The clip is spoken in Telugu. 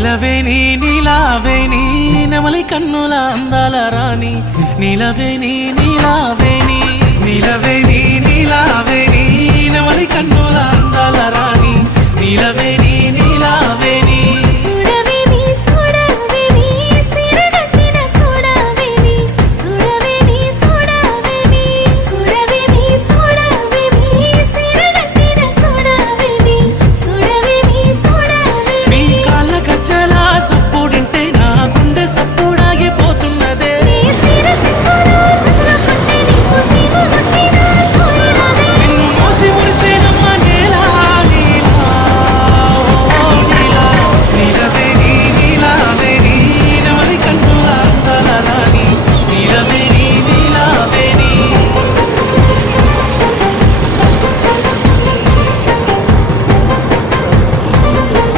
నీలవేణి నీలావేణి నెమలి కన్నుల అందాల రాణి నీలవేణి నీలావేణి నీలవేణి నీలావేణి నెమలి కన్నుల అందాల రాణి నీలవేణి